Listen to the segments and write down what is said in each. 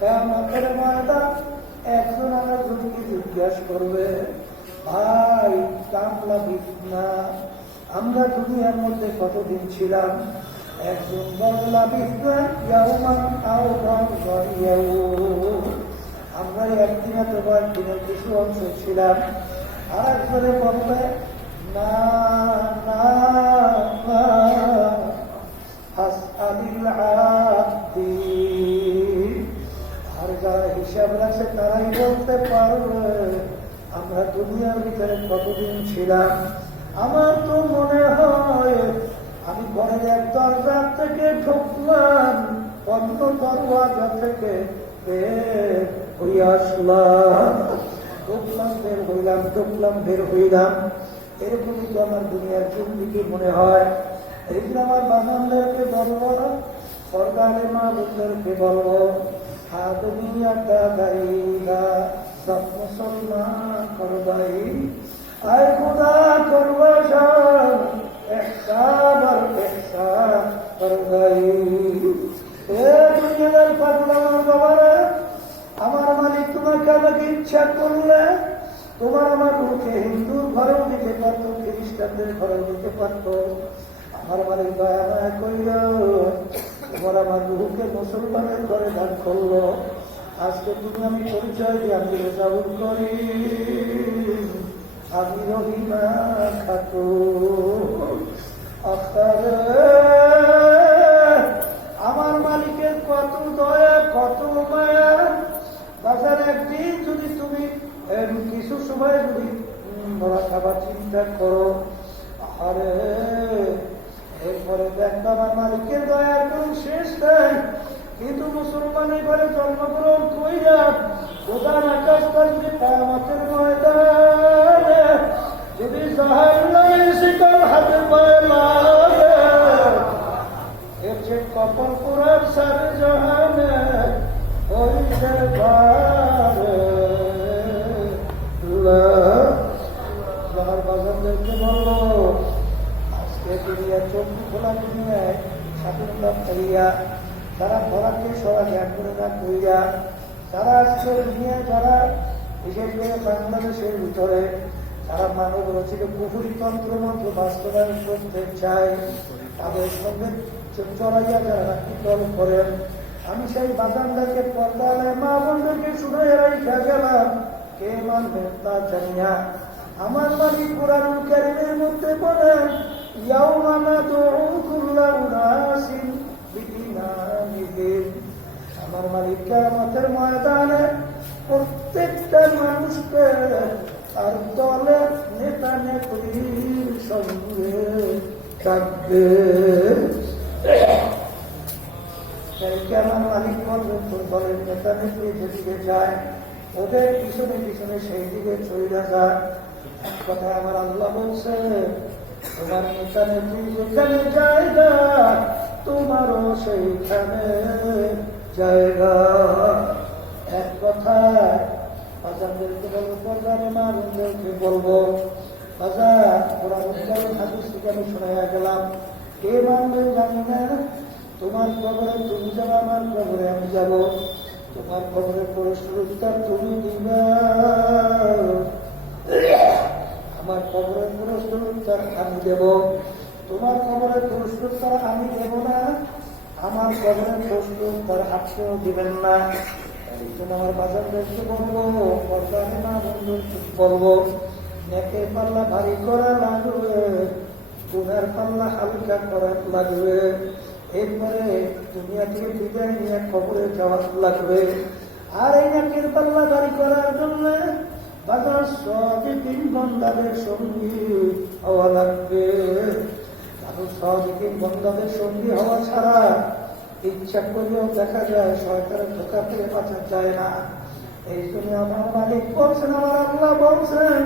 কেমন ময়দান একজন আমার রুগীকে জিজ্ঞাসা করবে, ভাই, কামলা বিছনা, আমরা দুনিয়ার মধ্যে কতদিন ছিলাম? একজন ইয়াউমান আও আমরা একদিন অথবা একদিনের কিছু অংশ ছিলাম। আর একজনে বলবে, না না হিসাব রাখছে তারাই বলতে পারবে, আমরা দুনিয়ার ভিতরে কতদিন ছিলাম? আমার তো মনে হয় আমি ঘরের এক দরজা থেকে ঢুকলাম অন্য দরওয়াজা থেকে হইলাম, ঢুকলাম, বের হইলাম। এরকমই তো আমার দুনিয়ার জিন্দিগি মনে হয়। এই যে আমার বাগানদেরকে বলব সরকারের মা বোনদেরকে বলব দুনিয়াটা গাইলা সব মুসলমান করবাই আয় করবা সব এহসান আর এহসান করবাই দুনিয়ার পাগলা বাবারা আমার মালিক তোমাকে আমাকে ইচ্ছা করলে, তোমার আমার মুখে হিন্দুর ঘরেও দিতে পারতো, খ্রিস্টানদের ঘরেও দিতে পারতো। আমার মালিক দয়া মায়া তোমার আমার রুহুকে মুসলমানের ঘরে দান করল। আজকে তুমি আমি পরিচয় দিয়ে আমি করি আমি রহিমা। তারা তারা বাংলাদেশের ভিতরে তারা মানব রচিত পুকুরি তন্ত্র মন্ত্র বাস্তবায়ন করতে চায়, তাদের সঙ্গে চড়াইয়া যারা কীর্তন করেন, আমি সেই বাগানদারকে পর্দালে মা বোনদেরকে শুনে রাইখা গেলাম। কে মানবে তা জানিয়া আমার মালিক কোরআন কারিমের মধ্যে বলেন, ইয়াউমা নাদউ কুল্লা উনাসিন আমার মালিক কিয়ামতের ময়দানে প্রত্যেকটা মানুষকে আর দলের নেতা নেত্রীর সঙ্গে থাকবে আমার মালিক বলবেন? তোর দলের নেতা যায়, ওদের পিছনে পিছনে সেই দিকে চলে যায়। কথা আমার আল্লাহ বলছে তোমার নেতা নেত্রী যেখানে জায়গা, তোমারও সেইখানে জায়গা। এক কথা বাজারদেরকে বলব বলব, বাজার ওরা উদ্যান হাদিস থেকে গেলাম। কে মানবে জানি না, তোমার খবরে তুমি যাবে আমার আমি যাব। তোমার খবরে পুরস্কার তুমি দিবা। আমার খবরের পুরস্কার আমি দেব? তোমার খবরের পুরস্কার আমি দেব না? আমার খবরের পুরস্কার আপনিও দিবেন না। আমার বাজার বলব না বলব। পাল্লা লাগবে পাল্লা লাগবে। এরপরে দুনিয়া লাগবে। আর এই নাকের পাল্লা ভারী করার জন্য বাজার সবই তিন বন্দাদের সঙ্গী হওয়া লাগবে। কারণ সবে তিন বন্দাদের সঙ্গী হওয়া ছাড়া ইচ্ছা করলেও দেখা যায় সরকারের ধোকা পেয়ে বাঁচা যায় না। এই জন্য আমার মালিক বলছেন, আমার আল্লাহ বলছেন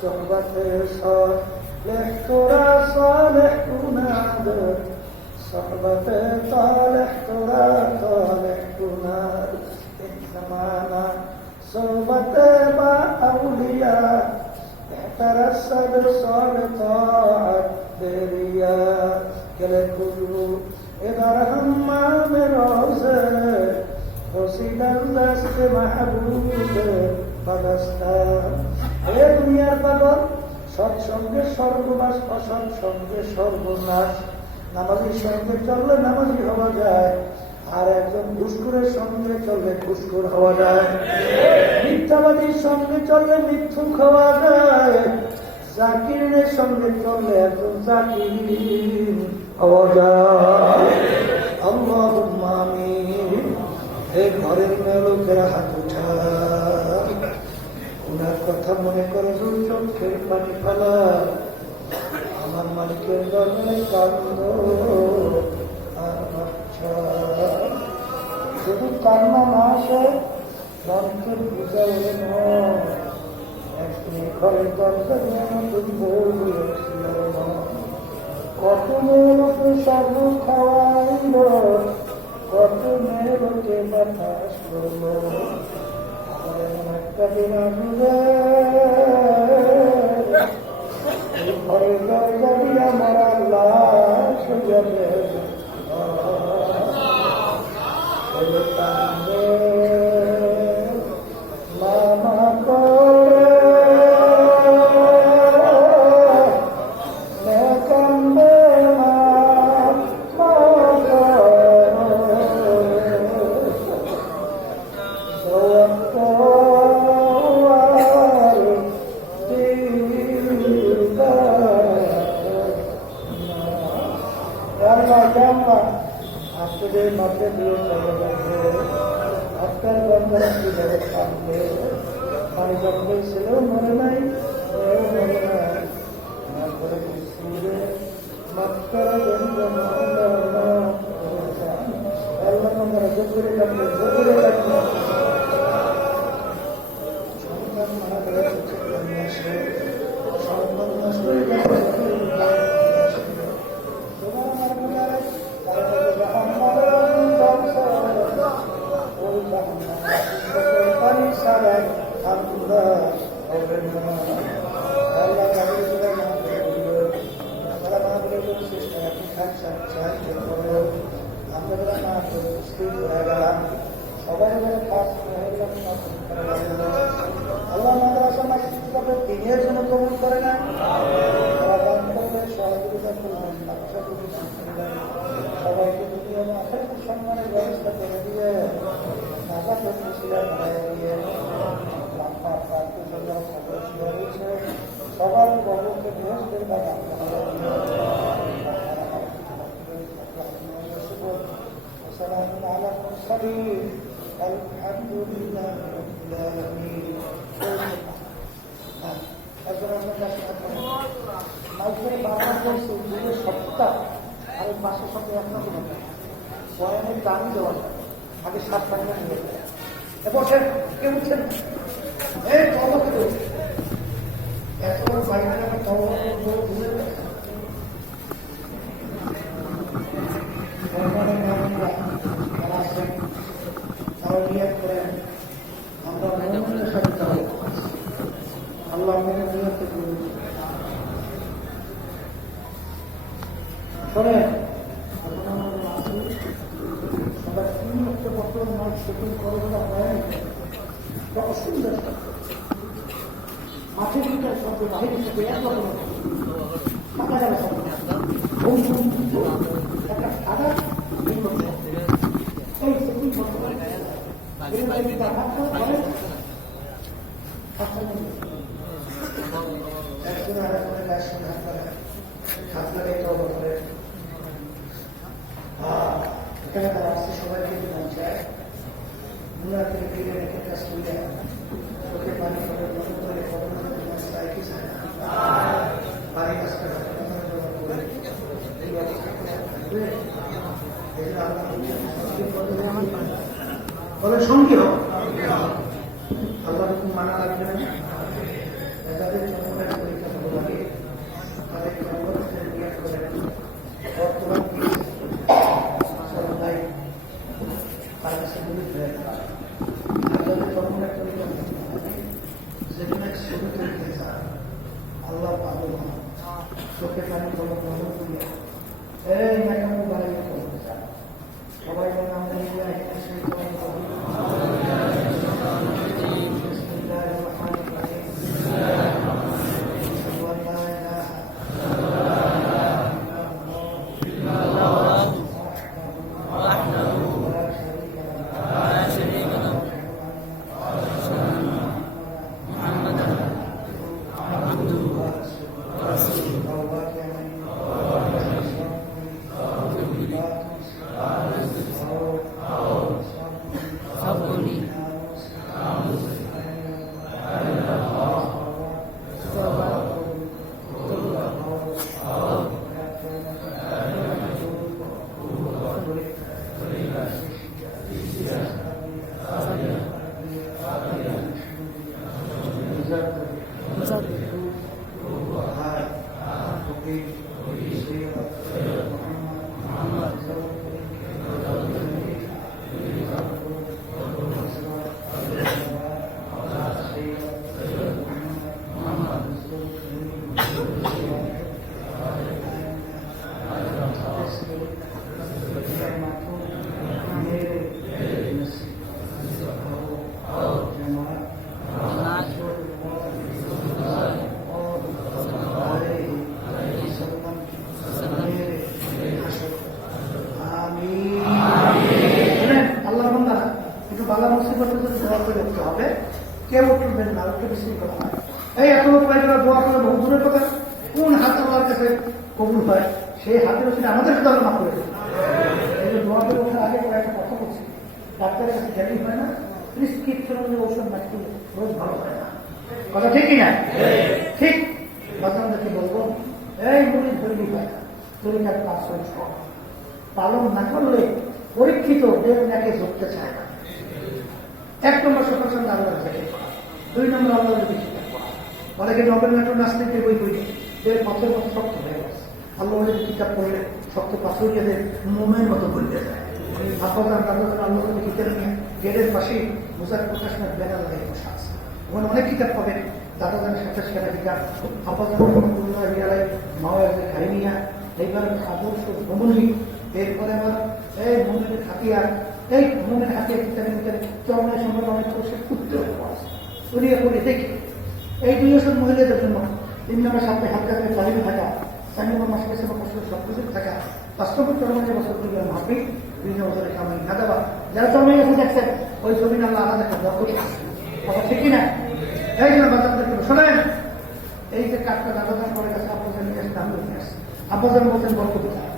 সবাতে সব লেখরা সব লেখুনা صحبة صالح ترى صالح تنادر إن زمانا صحبة مع أولياء احترى الصبر صالح طاعة دریا كل كل إذا همام روزه رسید دست محبوب পদস্থা এ দুনিয়ার পাগল সৎসঙ্গে স্বর্গবাস অসৎসঙ্গে সর্বনাশ নামাজির সঙ্গে চললে নামাজি হওয়া যায়, আর একজন ঘুষখুরের সঙ্গে চললে ঘুষখুর হওয়া যায়। মিথ্যাবাদীর সঙ্গে চললে মিথ্যুক হওয়া যায়, জাকিরের সঙ্গে চললে একজন জাকির হওয়া যায়। আমিন। এই ঘরের মেয়ে লোকেরা হাত উঠা ওনার কথা মনে করে চোখের পানি ফেলা আমার মালিকের দরবারে কান্দ শুধু কান্না না আসে মনকে মন। একদিন ঘরের দরজা নতুন বউ খাওয়াইল, কত মেয়ে লোকে বাতাস আমার আল্লাহ পানি যখন ছেলেও মরে নাই মেয়েও মরে নাই। তারপরে সুরে মাত্রা বন্ধন আল্লাহ আমরা আল্লাহ মাদ্রাসা মাসিদ দিনের জন্য কবুল করে না সহযোগিতা করবেন ব্যবসা করবেন সবাইকে যদি আসার সম্মানের ব্যবস্থা করে দিয়ে শিয়ার বাড়াই দিয়ে সবার বড়কে বৃহস্পতি বা وسلام على المرسلين الحمد لله رب العالمين মাইকের বারবার বলছে দুটো সপ্তাহ আর এই পাঁচশো সপ্তাহে এক রকম হবে বয়ানের দামই দেওয়া যায় আগে সাত মাইনে নিয়ে যায় বসেন কেউ উঠছেন এই তলকে দেব এত বাইরে আমি তল ভুলে আমরা মনের সাথে যাব আল্লাহ মনে নিয়ত করুন শোনেন এখন আমরা আছি আমরা তিন লক্ষ বছর মাস শুটিং করে বলা হয় এটা অসুন্দর মাঠের ভিতরে শব্দ বাহির থেকে এক রকম থাকা যাবে শব্দ একটা সাদা এই করতে এই শুটিং করতে পারে একজন আরেকজনের গায়ে সঙ্গে হাত ধরে হাত ধরে তবা করে এখানে তারা আসছে সবাইকে মন চায় মুলা থেকে ফিরে রেখে কাজ করলে চোখে পানি করে মতো করে কখনো চাই কি চায় বাড়ি কাজ করে এই অবস্থা বলে সঙ্গী হোক আল্লাহ মানা লাগবে না। এই বহু দূরের কথা। কোন হাত আল্লাহর কাছে কবুল হয়, সেই হাতের ওখানে আমাদের সাথে আল্লাহ করে দেবে এই আগে কয়েকটা কথা বলছি। ডাক্তারের কাছে গেলেই হয় না প্রিসক্রিপশন ঔষধ না রোজ ভালো হয় না। কথা ঠিক কিনা? ঠিক। পালন না করলে পরীক্ষিত দেব নাকে ধরতে চায় না। এক নম্বর সঙ্গে আল্লাহ দুই নম্বর আল্লাহ বেশি অনেকে নবেল নাটক নাস্তিকের বই বই এর পথের মতো শক্ত হয়ে গেছে। আল্লাহ কিতাব পড়লে শক্ত পাথর গেলে মোমের মতো বলতে যায়। আব্বাজান দাদাজান আল্লাহ নিয়ে গেটের পাশে মুজার প্রকাশ না ব্যানার লাগাই বসা আছে। ওখানে অনেক কিতাব পাবেন। দাদাজানের সাথে সেরা কিতাব আব্বাজান রহমতুল্লাহ ইয়ালাই মাওয়াজের এইবার আদর্শ এরপরে আমার এই মনের হাতিয়ার এই মনের হাতিয়ার ভিতরে ভিতরে চরমের সময় অনেক কোষে উত্তর উড়িয়ে করে দেখি এই দুই বছর মহিলাদের জন্য তিন নম্বর সপ্তাহে হালকা করে তালিম থাকা চার নম্বর মাসে সেবা কষ্ট, সব কিছু থাকা। বাস্তব চরমের বছর দুই মাপি বিভিন্ন বছরের কামাই না দেওয়া। যারা চরমে গেছে দেখছেন, ওই ছবি না আলাদা করে। দেওয়া কথা ঠিক কিনা? এই জন্য বাচ্চাদেরকে শোনেন। এই যে কাঠটা দাদাদান করে গেছে আপনাদের নিয়ে আসতে আমি নিয়ে আসছি। বলতেন গল্প কোথায়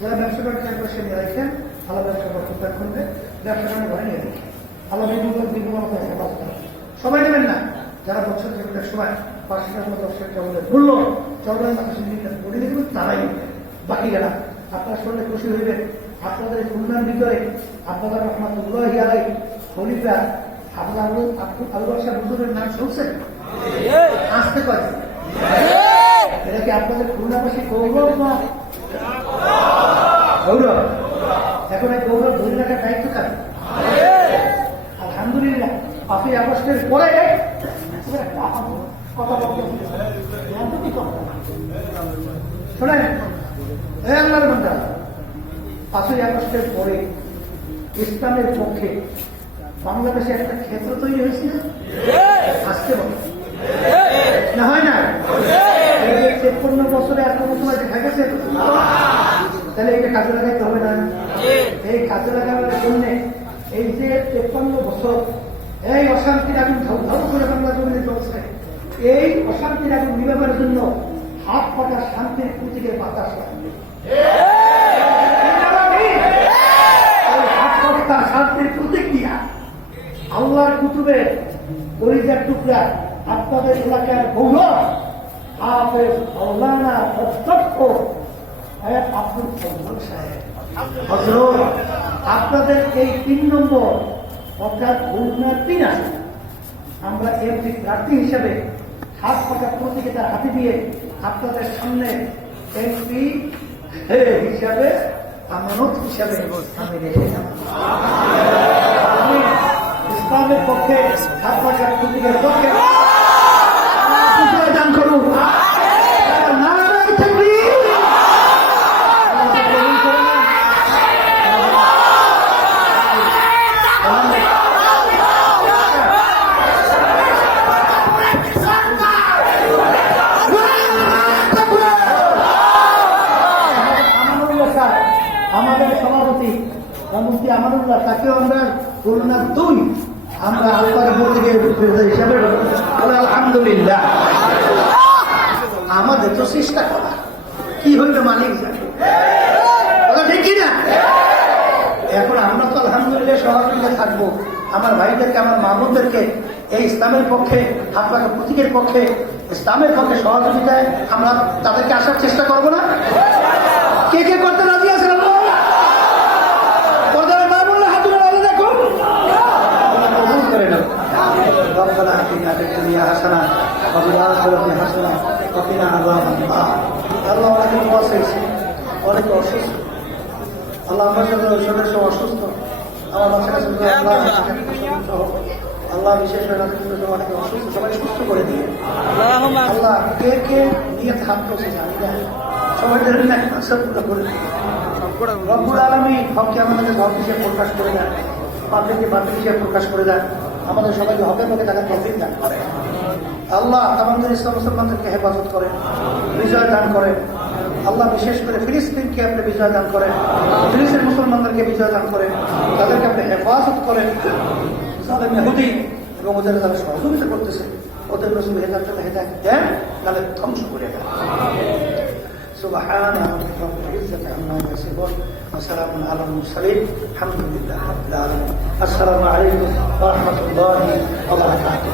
যারা ব্যবসা বাণিজ্য একবার সে নিয়ে রাখেন আল্লাহ ব্যবসা করতে করবে, ব্যবসা বাণিজ্য ঘরে নিয়ে রেখে আল্লাহ বিভিন্ন বিভিন্ন মতো একটা বাস্তব সবাই নেবেন না। যারা বছর জীবনের সময় পাঁচশো টাকা দশ টাকা বলে মূল্য চলবেন মানুষের নিতে বলে দেবেন, তারাই বাকি যারা। আপনার শুনলে খুশি হইবেন আপনাদের উন্নয়ন ভিতরে আপনাদের রহমাতুল্লাহ আলাই খলিফা আপনার আলু বাসা বুজুরের নাম শুনছেন? আসতে পারে এটা কি আপনাদের খুলনাবাসী গৌরব না? গৌরব। এখন এই গৌরব ধরে রাখার দায়িত্ব কার? আলহামদুলিল্লাহ। পাঁচই আগস্টের পরে কথা বলতে শোনেন বান্দা, পাঁচই আগস্টের পরে ইসলামের পক্ষে বাংলাদেশে একটা ক্ষেত্র তৈরি হয়েছে? আসতে না হয় না? তেপ্পন্ন বছরে এত বছর দেখা গেছে, তাহলে এটা কাজে লাগাইতে হবে না। এই কাজে লাগানোর জন্য এই যে তেপ্পান্ন বছর এই অশান্তির আগুন ধর করে বাংলা জমিনে চলছে এই অশান্তির আগুন নিবাবের জন্য হাত পাটা শান্তির প্রতীকের বাতাস শান্তির প্রতীক দিয়া আল্লাহর কুতুবের পরিজার টুকরা আপনাদের এলাকার গৌরব হাফেজ মৌলানা সাহেব। আপনাদের এই তিন নম্বর অর্থাৎ খুলনা তিন আছে। আমরা এমপি প্রার্থী হিসেবে হাত পাকা প্রতীকে তার হাতে দিয়ে আপনাদের সামনে এমপি হিসাবে, আমানত হিসাবে আমি রেখে আমি ইসলামের পক্ষে হাত পাকা প্রতীকের পক্ষে দান করুন তাকেও আমরা করোনা দুই, আমরা আল্লাহর থেকে হিসাবে আলহামদুলিল্লাহ। আমাদের তো চেষ্টা করা। কি হইবে মালিক জানে? ঠিক কি না? এখন আমরা তো আলহামদুলিল্লাহ সহযোগিতা থাকব। আমার ভাইদেরকে, আমার মামুনদেরকে, এই ইসলামের পক্ষে হাত পাখা প্রতীকের পক্ষে, ইসলামের পক্ষে সহযোগিতায় আমরা তাদেরকে আসার চেষ্টা করব না? কে কে করতে রাজি আছেন আল্লাহ? পর্দার মা বললে হাত তুলে রাজি দেখুন কবুল করে নাও ربنا اتنا في الدنيا حسنه وفي الاخره حسنه وقنا عذاب النار আল্লাহ অনেক বসেছে অনেক অসুস্থ আল্লাহ আমার সাথে ওই সদস্য অসুস্থ আমার বাচ্চা কাছে আল্লাহ আল্লাহ বিশেষ করে রাতে কিন্তু অনেক অসুস্থ সবাই সুস্থ করে দিয়ে আল্লাহ কে কে নিয়ে থাকতেছে জানি না সবাই ধরে না সবগুলো করে দিয়ে রব্বুল আলমী হককে আমাদেরকে হক হিসেবে প্রকাশ করে দেন পাবলিককে পাবলিক হিসেবে প্রকাশ করে দেন আমাদের সবাইকে হকের পক্ষে তাকে তফিক দান করে আল্লাহ আমাদের ইসলাম মুসলমানদেরকে হেফাজত করেন বিজয় দান করেন আল্লাহ বিশেষ করে ফিলিস্তিনকে আপনি বিজয় দান করেন ফিলিস্তিন মুসলমানদেরকে বিজয় দান করেন তাদেরকে আপনি হেফাজত করেন যাদের মেহুদি এবং ওদের যারা সহযোগিতা করতেছে ওদের রসুল হেদায়ত হেদায়ত দেন তাহলে ধ্বংস করে দেন سبحان ربك رب العزة عما يصفون وسلام على المرسلين الحمد لله رب العالمين. السلام عليكم ورحمة الله وبركاته.